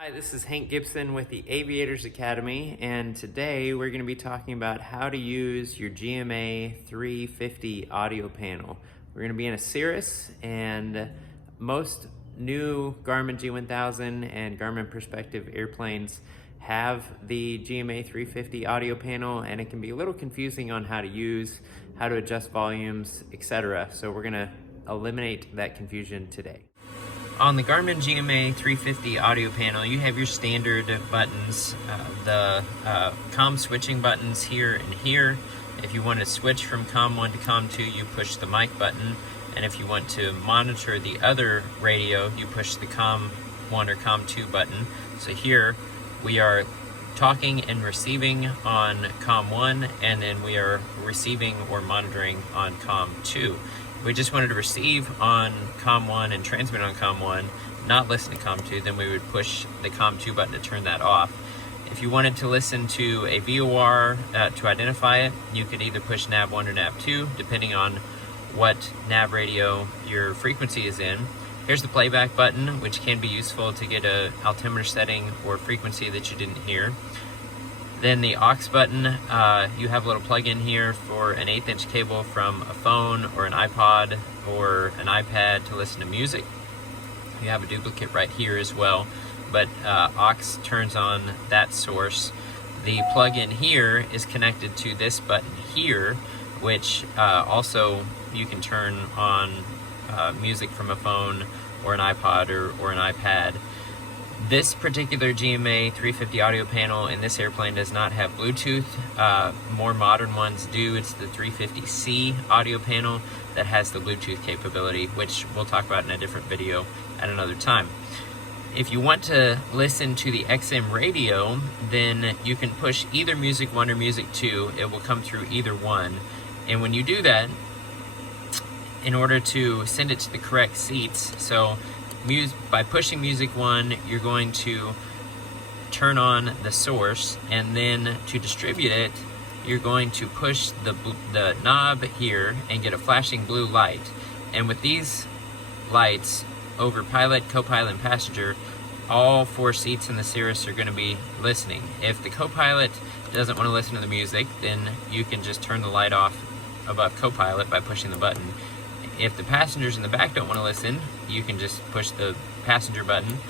Hi, this is Hank Gibson with the Aviators Academy, and today we're going to be talking about how to use your GMA 350 audio panel. We're going to be in a Cirrus, and most new Garmin G1000 and Garmin Perspective airplanes have the GMA 350 audio panel, and it can be a little confusing on how to use, how to adjust volumes, etc. So we're going to eliminate that confusion today. On the Garmin GMA 350 audio panel, you have your standard buttons, the comm switching buttons here and here. If you want to switch from COM 1 to COM 2, you push the mic button. And if you want to monitor the other radio, you push the COM 1 or COM 2 button. So here we are talking and receiving on COM 1, and then we are receiving or monitoring on COM 2. If we just wanted to receive on COM 1 and transmit on COM 1, not listen to COM 2, then we would push the COM 2 button to turn that off. If you wanted to listen to a VOR to identify it, you could either push nav 1 or nav 2, depending on what nav radio your frequency is in. Here's the playback button, which can be useful to get an altimeter setting or frequency that you didn't hear. Then the aux button, you have a little plug-in here for an 1/8" cable from a phone or an iPod or an iPad to listen to music. You have a duplicate right here as well, but aux turns on that source. The plug-in here is connected to this button here, which also you can turn on music from a phone or an iPod or an iPad. This particular GMA 350 audio panel in this airplane does not have Bluetooth. More modern ones do. It's the 350C audio panel that has the Bluetooth capability, which we'll talk about in a different video at another time. If you want to listen to the XM radio, then you can push either Music 1 or Music 2. It will come through either one. And when you do that, in order to send it to the correct seats, so by pushing Music 1, you're going to turn on the source, and then to distribute it, you're going to push the knob here and get a flashing blue light. And with these lights over pilot, co-pilot, and passenger, all 4 seats in the Cirrus are going to be listening. If the co-pilot doesn't want to listen to the music, then you can just turn the light off above co-pilot by pushing the button. If the passengers in the back don't want to listen, you can just push the passenger button.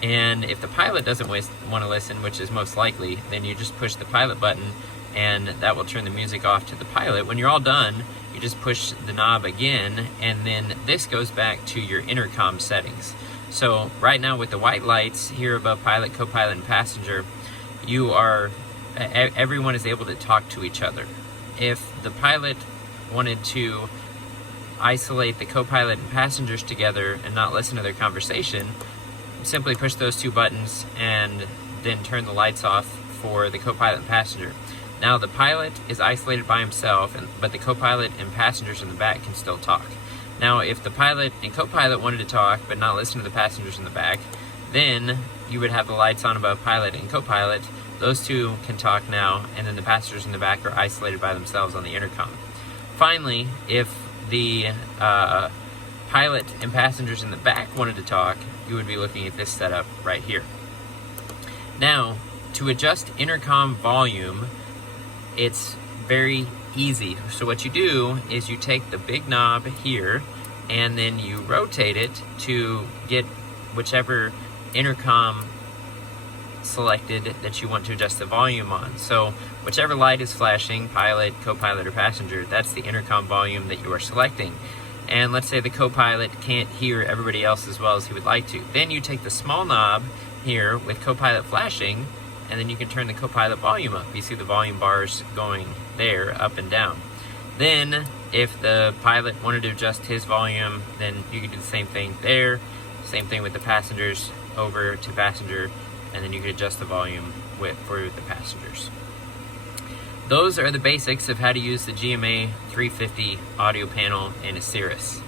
And if the pilot doesn't want to listen, which is most likely, then you just push the pilot button, and that will turn the music off to the pilot. When you're all done, you just push the knob again, and then this goes back to your intercom settings. So right now with the white lights here above pilot, co-pilot, and passenger, everyone is able to talk to each other. If the pilot wanted to isolate the co-pilot and passengers together and not listen to their conversation, simply push those 2 buttons and then turn the lights off for the co-pilot and passenger. Now the pilot is isolated by himself, but the co-pilot and passengers in the back can still talk. Now if the pilot and co-pilot wanted to talk but not listen to the passengers in the back, then you would have the lights on above pilot and co-pilot. Those 2 can talk now, and then the passengers in the back are isolated by themselves on the intercom. Finally, if the pilot and passengers in the back wanted to talk, you would be looking at this setup right here. Now, to adjust intercom volume, it's very easy. So what you do is you take the big knob here, and then you rotate it to get whichever intercom selected that you want to adjust the volume on. So whichever light is flashing, pilot, co-pilot, or passenger, that's the intercom volume that you are selecting. And let's say the co-pilot can't hear everybody else as well as he would like to. Then you take the small knob here with co-pilot flashing, and then you can turn the co-pilot volume up. You see the volume bars going there, up and down. Then if the pilot wanted to adjust his volume, then you can do the same thing there. Same thing with the passengers, over to passenger, and then you can adjust the volume for the passengers. Those are the basics of how to use the GMA 350 audio panel in a Cirrus,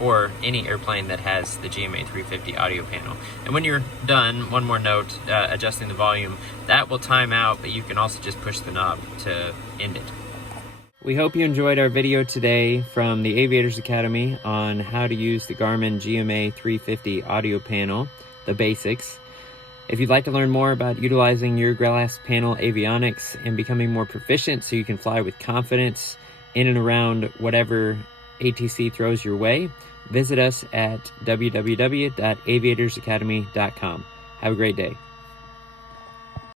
or any airplane that has the GMA 350 audio panel. And when you're done, one more note, adjusting the volume, that will time out, but you can also just push the knob to end it. We hope you enjoyed our video today from the Aviators Academy on how to use the Garmin GMA 350 audio panel, the basics. If you'd like to learn more about utilizing your glass panel avionics and becoming more proficient so you can fly with confidence in and around whatever ATC throws your way, visit us at www.aviatorsacademy.com. Have a great day.